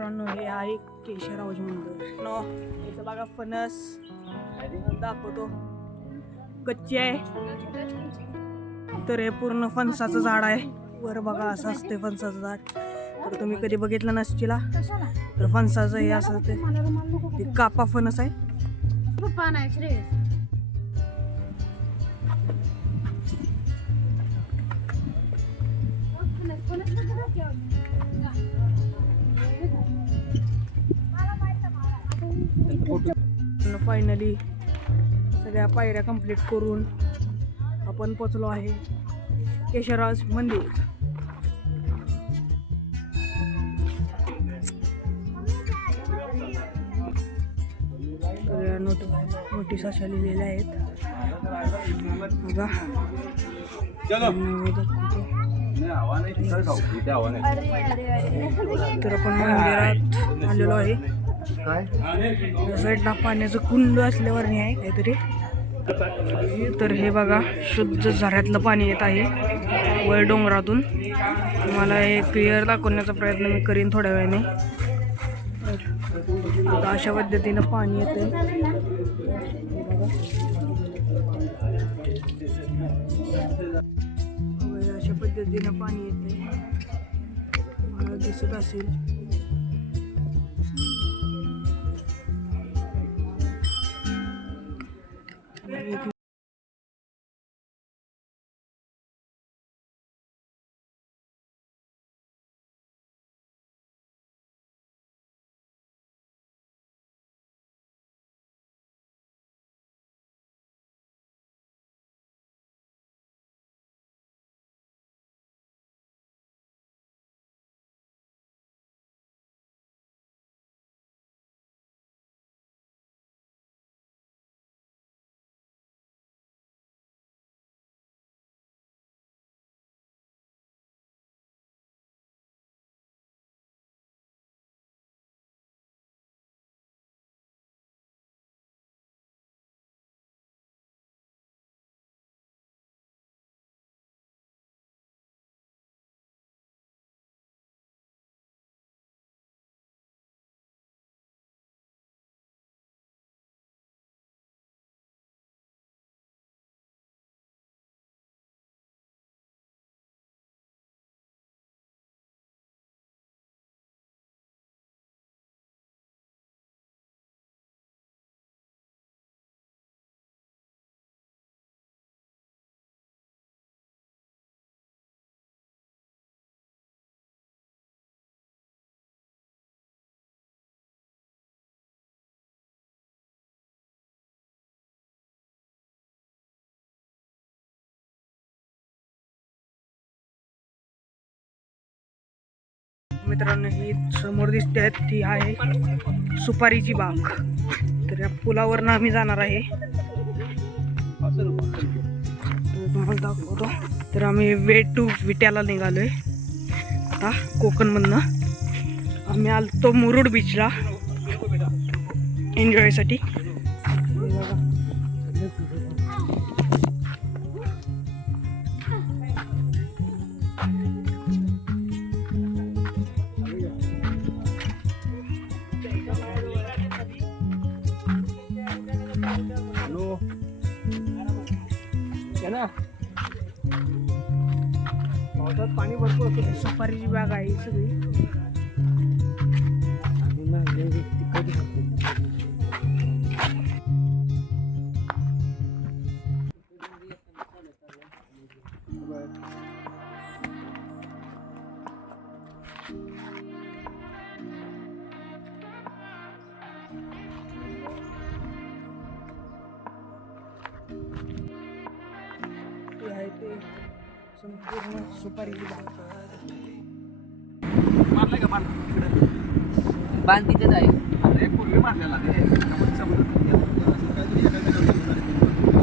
मित्रांनो हे आहे केशवरावजी मंदिर. नो इथं बघा फणस. दाखवतो. कच्ची आहे. तर हे पूर्ण फणसाचं झाड आहे. वर बघा असं असते फणसाचं झाड. तर तुम्ही कधी बघितलं नसतीला तर फणसाचं हे असं ते ते कापा फणस आहे. फायनली सगळ्या पायऱ्या कंप्लीट करून आपण पोचलो आहे केशवराज मंदिर. सगळ्या नोट नोटीस अशा लिहिलेल्या आहेत. बघा. तर आपण मंदिरात आलेलो आहे. या साईडला पाण्याचं कुंड असल्यावर नाही आहे काहीतरी. तर हे बघा शुद्ध झऱ्यातलं पाणी येत आहे. वर डोंगरातून. मला हे क्लिअर दाखवण्याचा प्रयत्न मी करीन थोड्या वेळाने. अशा पद्धतीनं पाणी येतं अशा पद्धतीनं पाणी येते मला दिसत असेल. मित्रांनो ही समोर दिसते आहेत ती आहे सुपारीची बाग. तर या पुलावरनं आम्ही जाणार आहे. तर तुम्हाला दाखवतो. तर आम्ही वे टू विट्याला निघालोय. आता कोकणमधनं. आम्ही आलतो मुरुड बीचला एन्जॉयसाठी आहे ना? पावसात पाणी भरपूर असतं. सुपारीची बाग आहे ही सगळी. Thank you. ते संपूर्ण सुपारीची बाग मारलाय का बांध तिथेच आहे. अरे पूर्वी मारलेला